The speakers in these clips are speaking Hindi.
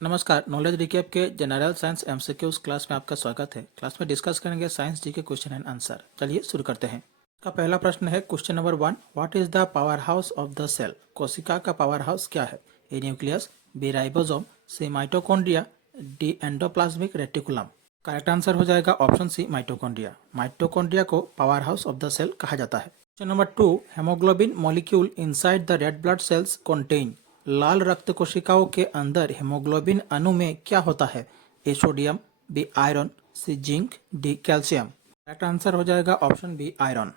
नमस्कार। नॉलेज रिकैप के जनरल साइंस एमसीक्यूज क्लास में आपका स्वागत है। क्लास में डिस्कस करेंगे साइंस जी के क्वेश्चन एंड आंसर। चलिए शुरू करते हैं। का पहला प्रश्न है question number 1, what is the power house of the cell? कोशिका का पावर हाउस क्या है? A nucleus, B ribosome, C mitochondria, D endoplasmic reticulum. Correct answer हो जाएगा ऑप्शन सी माइटोकॉन्ड्रिया। माइटोकॉन्ड्रिया को power house of the cell कहा जाता है। Question number 2, haemoglobin molecule inside the red blood cells contain. लाल रक्त कोशिकाओं के अंदर हेमोग्लोबिन अणु में क्या होता है? ए sodium, b iron, c zinc, d calcium. Correct answer हो जाएगा option b iron.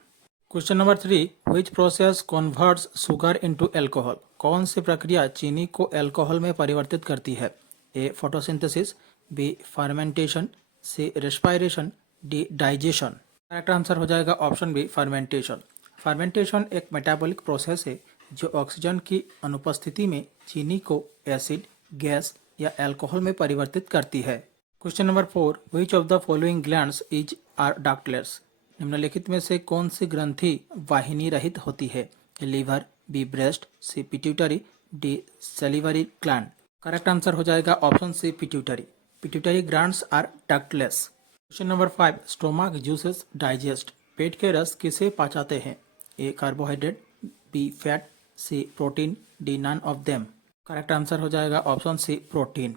Question number 3, which process converts sugar into alcohol? कौन सी प्रक्रिया चीनी को अल्कोहल में परिवर्तित करती है? A photosynthesis, B fermentation, C respiration, D digestion. Correct answer हो जाएगा ऑप्शन बी फर्मेंटेशन। फर्मेंटेशन एक मेटाबॉलिक प्रोसेस है जो ऑक्सीजन की अनुपस्थिति में चीनी को एसिड, गैस या अल्कोहल में परिवर्तित करती है। Question number 4, which of the following glands is are ductless? निम्नलिखित में से कौन सी ग्रंथि वाहिनी रहित होती है? Liver, B breast, C pituitary, D salivary gland. Correct answer हो जाएगा option C pituitary. Pituitary glands are ductless. Question number 5, stomach juices digest. पेट के रस किसे पचाते हैं? A carbohydrate, B fat, C protein, D none of them. Correct answer हो जाएगा ऑप्शन सी प्रोटीन।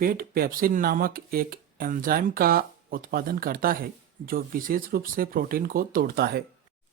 पेट पेप्सिन नामक एक एंजाइम का उत्पादन करता है जो विशेष रूप से प्रोटीन को तोड़ता है।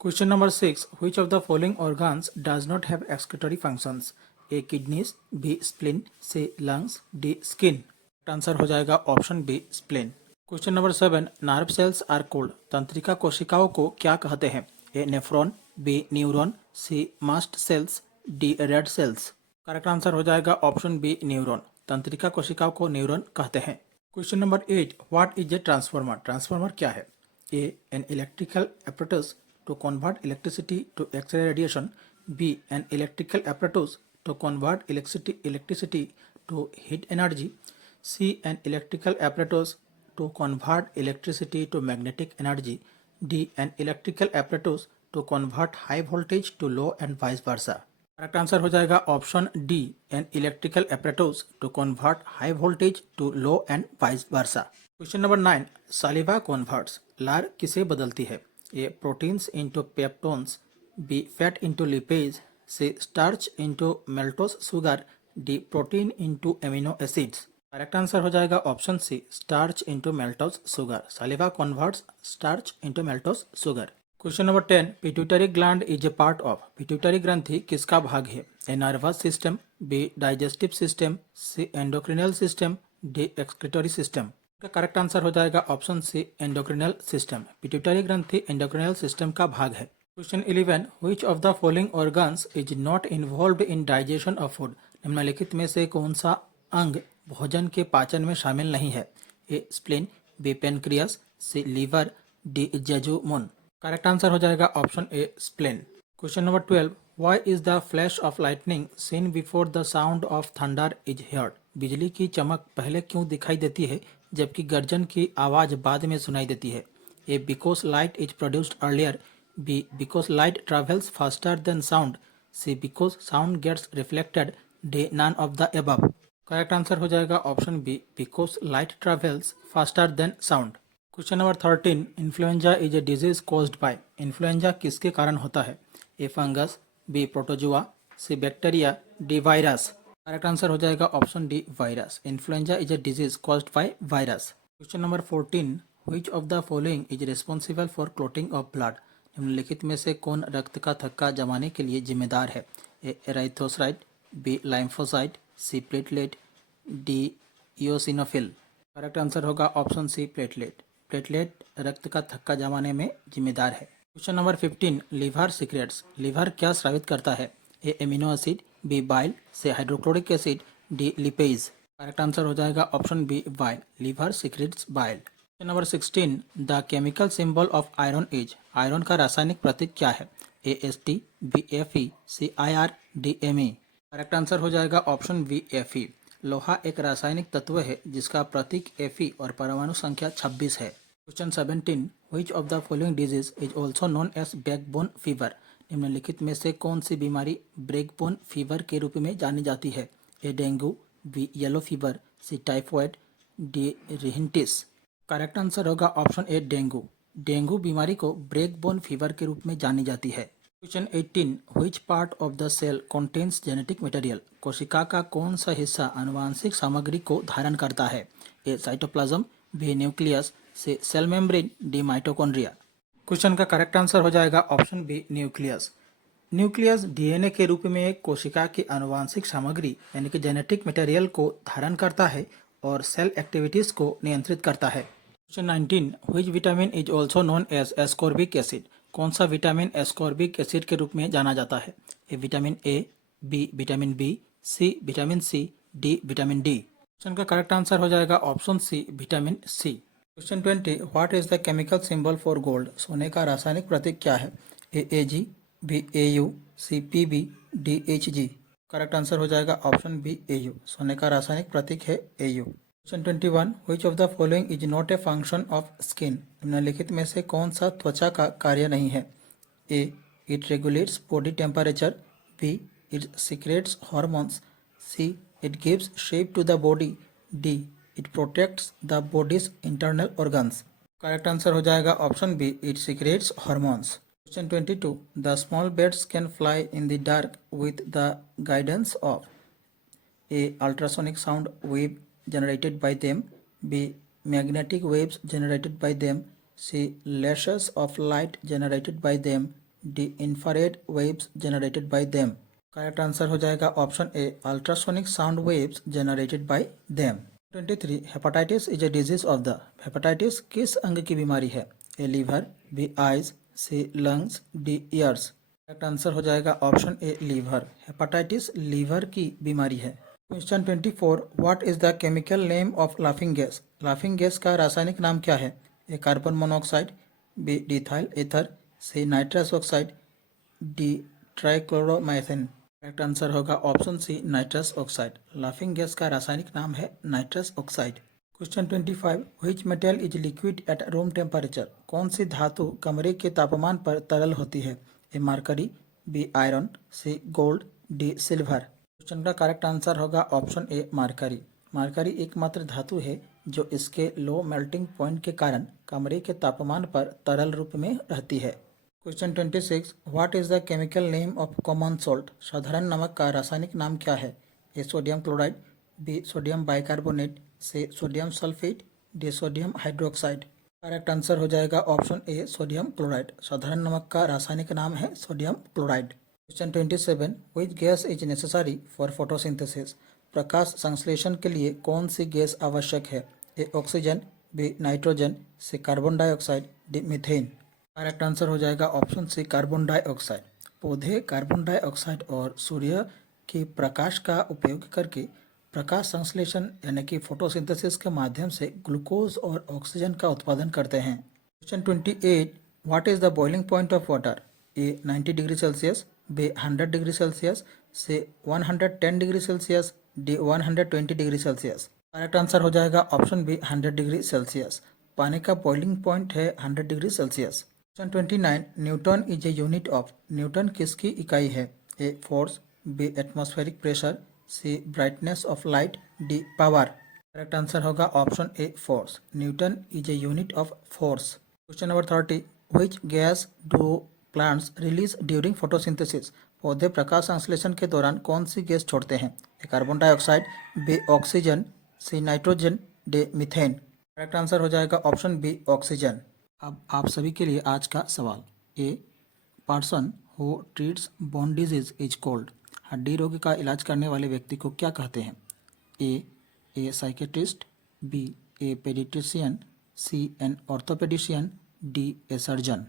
Question number 6, which of the following organs does not have excretory functions? A kidneys, B spleen, C lungs, D skin. Answer हो जाएगा option B spleen. Question number 7, nerve cells are called. तंत्रिका कोशिकाओं को क्या कहते हैं? A nephron, B neuron, C mast cells, D red cells. Correct answer हो जाएगा ऑप्शन बी न्यूरॉन। तंत्रिका कोशिकाओं को न्यूरॉन कहते हैं। Question number 8, what is a transformer? Transformer क्या है? A an electrical apparatus to convert electricity to X-ray radiation, B an electrical apparatus to convert electricity to heat energy, C an electrical apparatus to convert electricity to magnetic energy, D an electrical apparatus to convert high voltage to low and vice versa। Correct answer हो जाएगा option D N electrical apparatus to convert high voltage to low and vice versa। Question number 9, saliva converts. लार किसे बदलती है? A proteins into peptones, B fat into lipase, C starch into maltose sugar, D protein into amino acids. Correct answer हो जाएगा option C starch into maltose sugar. Saliva converts starch into maltose sugar. Question number 10, pituitary gland is a part of. पिट्यूटरी ग्रंथि किसका भाग है? A nervous system, B digestive system, C endocrinal system, D excretory system. Correct answer हो जाएगा ऑप्शन सी एंडोक्रिनल सिस्टम। पिट्यूटरी ग्रंथि एंडोक्रिनल सिस्टम का भाग है। Question 11, which of the following organs is not involved in digestion of food? निम्नलिखित में से कौन सा अंग भोजन के पाचन में शामिल नहीं है? A spleen, B pancreas, C liver, D jejunum. Correct answer हो जाएगा option A spleen. Question number 12, why is the flash of lightning seen before the sound of thunder is heard? बिजली की चमक पहले क्यों दिखाई देती है जबकि गर्जन की आवाज बाद में सुनाई देती है? A because light is produced earlier, B because light travels faster than sound, C because sound gets reflected, D none of the above. Correct answer हो जाएगा option B because light travels faster than sound. Question number 13, influenza is a disease caused by. Influenza किसके कारण होता है? A fungus, B protozoa, C bacteria, D virus. Correct answer हो जाएगा option D virus. Influenza is a disease caused by virus. Question number 14, which of the following is responsible for clotting of blood? निम्नलिखित में से कौन रक्त का थक्का जमाने के लिए जिम्मेदार है? A erythrocyte, B lymphocyte, C platelet, D eosinophil. Correct answer होगा ऑप्शन सी प्लेटलेट। प्लेटलेट रक्त का थक्का जमाने में जिम्मेदार है। Question number 15, liver secretes. Liver क्या स्रावित करता है? A amino acid, B bile, C hydrochloric acid, D lipase. Correct answer हो जाएगा option B bile. Liver secretes bile. Question number 16, the chemical symbol of iron is. Iron का रासायनिक प्रतीक क्या है? ए St, बी Fe, सी IR, D Me। Correct answer हो जाएगा ऑप्शन बी Fe। लोहा एक रासायनिक तत्व है जिसका प्रतीक Fe और परमाणु संख्या 26 है। Question 17, which of the following disease is also known as backbone fever? निम्नलिखित में से कौन सी बीमारी ब्रेकबोन फीवर के रूप में जानी जाती है? ए डेंगू, बी येलो फीवर, सी टाइफॉइड, डी रिहिंटिस। करेक्ट आंसर होगा ऑप्शन ए डेंगू। डेंगू बीमारी को ब्रेक बोन फीवर के रूप में जानी जाती है। Question 18, which part of the cell contains genetic material? कोशिका का कौन सा हिस्सा आनुवांशिक सामग्री को धारण करता है? A cytoplasm, B nucleus, C cell membrane, D mitochondria. Question का करेक्ट आंसर हो जाएगा option B nucleus. Nucleus DNA के रूप में एक कोशिका की आनुवांशिक सामग्री यानी कि जेनेटिक मटेरियल को धारण करता है और सेल एक्टिविटीज को नियंत्रित करता है। Question 19, which vitamin is also known as ascorbic acid? कौन सा विटामिन एस्कॉर्बिक एसिड के रूप में जाना जाता है? A vitamin A, B vitamin B, C vitamin C, D vitamin D. Question का करेक्ट आंसर हो जाएगा option C vitamin C. Question 20, what is the chemical symbol for gold? सोने का रासायनिक प्रतीक क्या है? A AG, B AU, C PB, D HG. Correct answer हो जाएगा ऑप्शन बी एयू। सोने का रासायनिक प्रतीक है AU. Question 21, which of the following is not a function of skin? निम्नलिखित में से कौन सा त्वचा का कार्य नहीं है? A it regulates body temperature, B it secretes hormones, C it gives shape to the body, D it protects the body's internal organs. Correct answer हो जाएगा option B it secretes hormones. Question 22, the small birds can fly in the dark with the guidance of A. Ultrasonic sound wave generated by them, B. Magnetic waves generated by them, C. Lashes of light generated by them, D. Infrared waves generated by them। Correct answer हो जाएगा option A ultrasonic sound waves generated by them. 23, hepatitis is a disease of the? Hepatitis किस अंग की बीमारी है? A liver, B eyes, C lungs, D ears. Correct answer हो जाएगा option A liver. Hepatitis liver की बीमारी है। Question 24, what is the chemical name of laughing gas? Laughing gas का रासायनिक नाम क्या है? A carbon monoxide, B डिथाइल ether, C nitrous oxide, D trichloromethane. Correct answer होगा option C nitrous oxide. Laughing gas का रासायनिक नाम है nitrous oxide. Question 25, which metal is liquid at room temperature? कौन सी धातु कमरे के तापमान पर तरल होती है? ए मार्करी, बी आयरन, सी गोल्ड, डी सिल्वर। क्वेश्चन का करेक्ट आंसर होगा ऑप्शन ए मार्करी। मार्करी एकमात्र धातु है जो इसके लो मेल्टिंग पॉइंट के कारण कमरे के तापमान पर तरल रूप में रहती है। Question 26, what is the chemical name of common salt? साधारण नमक का रासायनिक नाम क्या है? ए sodium chloride, B sodium bicarbonate, C sodium sulphate, D sodium hydroxide. Correct answer हो जाएगा ऑप्शन ए सोडियम क्लोराइड। साधारण नमक का रासायनिक नाम है sodium chloride. Question 27, which gas is necessary for photosynthesis? प्रकाश संश्लेषण के लिए कौन सी गैस आवश्यक है? A oxygen, B nitrogen, C carbon dioxide, D methane. Correct answer हो जाएगा ऑप्शन सी कार्बन डाइऑक्साइड। पौधे कार्बन डाइऑक्साइड और सूर्य के प्रकाश का उपयोग करके प्रकाश संश्लेषण यानी कि फोटोसिंथेसिस के माध्यम से ग्लूकोज और ऑक्सीजन का उत्पादन करते हैं। Question 28, what is the boiling point of water? A 90 degree Celsius, b 100 degree Celsius, c 110 degree Celsius, d 120 degree Celsius. Correct answer हो जाएगा ऑप्शन बी 100 डिग्री सेल्सियस। पानी का बॉइलिंग पॉइंट है 100 degree Celsius. Question 29, Newton is a unit of? Newton किसकी इकाई है? A force, B atmospheric pressure, C brightness of light, D power. Correct answer होगा option A force. Newton is a unit of force. Question number 30, which gas do plants release during photosynthesis? पौधे प्रकाश संश्लेषण के दौरान कौन सी गैस छोड़ते हैं? A carbon dioxide, B oxygen, C nitrogen, D methane. Correct answer हो जाएगा ऑप्शन बी ऑक्सीजन। अब आप सभी के लिए आज का सवाल। A person who treats bone disease is called? हड्डी रोग का इलाज करने वाले व्यक्ति को क्या कहते हैं? A psychiatrist, b a paediatrician, c an orthopaedician, d a surgeon.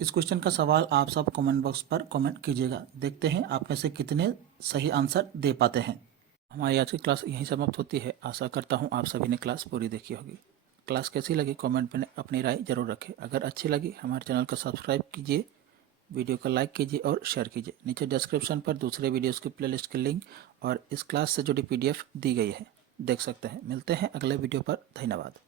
इस क्वेश्चन का सवाल आप सब कमेंट बॉक्स पर कमेंट कीजिएगा। देखते हैं आप में से कितने सही आंसर दे पाते हैं। हमारी आज की क्लास यहीं समाप्त होती है। आशा करता हूँ आप सभी ने क्लास पूरी देखी होगी। क्लास कैसी लगी कमेंट में अपनी राय जरूर रखें। अगर अच्छी लगी हमारे चैनल को सब्सक्राइब कीजिए, वीडियो को लाइक कीजिए और शेयर कीजिए। नीचे डिस्क्रिप्शन पर दूसरे वीडियोस की प्लेलिस्ट के लिंक और इस क्लास से जुड़ी PDF दी गई है, देख सकते हैं। मिलते हैं अगले वीडियो पर। धन्यवाद।